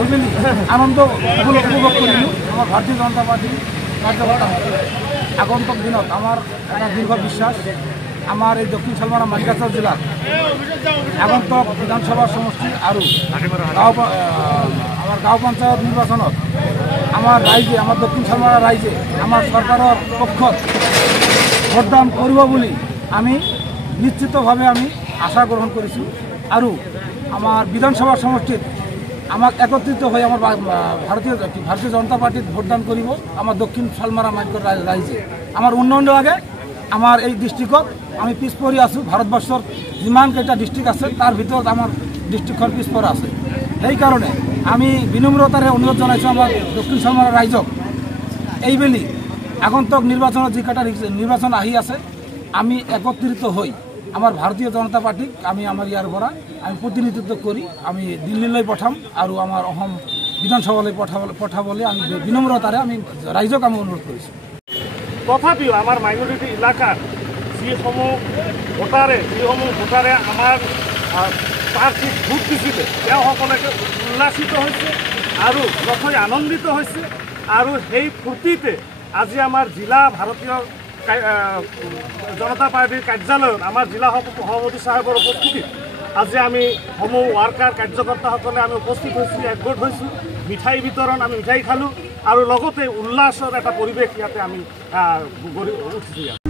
এইবেলি আনন্দ উপভোগ করিল আমার ভারতীয় জনতা পার্টি কার্যকর্তা আগন্তক দিনত আমার একটা দীর্ঘ বিশ্বাস আমার এই দক্ষিণ শালমারা মানিকগঞ্জ জেলার আগন্তক বিধানসভা সমষ্টি আর আমার গাঁও পঞ্চায়েত নির্বাচনত আমার রাইজে আমার দক্ষিণ শালমারা রাইজে আমার সরকারের পক্ষত ভোটদান করব বলে আমি নিশ্চিতভাবে আমি আশা গ্রহণ করেছি আর আমার বিধানসভা সমষ্টিত আমাক একত্রিত হয়ে আমার ভারতীয় জনতা পার্টিত ভোটদান করব আমার দক্ষিণ শালমারা মানিকগঞ্জ রাইজে আমার উন্নয়নের আগে আমার এই ডিস্ট্রিক্টত আমি পিছপৰি আছোঁ ভাৰতবৰ্ষৰ যিমানকেইটা ডিস্ট্ৰিক্ট আছে তাৰ ভিতৰত আমাৰ ডিস্ট্ৰিক্টখন পিছপৰা আছে সেইকাৰণে আমি বিনম্ৰতাৰে অনুৰোধ জনাইছোঁ আমাৰ দক্ষিণ শালমাৰা ৰাইজক এইবেলি আগন্তক নিৰ্বাচনেৰ যে কটা নিৰ্বাচন আহি আছে আমি একত্ৰিত হই আমাৰ ভাৰতীয় জনতা পাৰ্টিক আমি আমাৰ ইয়াৰ পৰা আমি প্ৰতিনিধিত্ব কৰি আমি দিল্লীলৈ পঠাম আৰ আমাৰ অসম বিধানসভালৈ পঠাবলৈ আমি বিনম্ৰতাৰে আমি ৰাইজক আমি অনুৰোধ কৰিছোঁ। তথাপিও আমার মাইনরিটি এলাকার যিসমূহ ভোটারে আমার প্রার্থীক ভোট দিছিলে সকলে উল্লাসিত হয়েছে আর নথৈ আনন্দিত হয়েছে আর সেই ফূর্তিতে আজি আমার জিলা ভারতীয় জনতা পার্টির কার্যালয়ত আমার জিলা সভাপতি সাহেবৰ উপস্থিতিত আজি আমি সমূহ ওয়ার্কার কার্যকর্তাসকলে আমি উপস্থিত হয়েছি একগোট হয়েছি মিঠাই বিতরণ আমি মিঠাই খালোঁ আৰু লগতে উল্লাসৰ এটা পৰিৱেশ ইয়াতে আমি গঢ়ি উঠিছোঁ।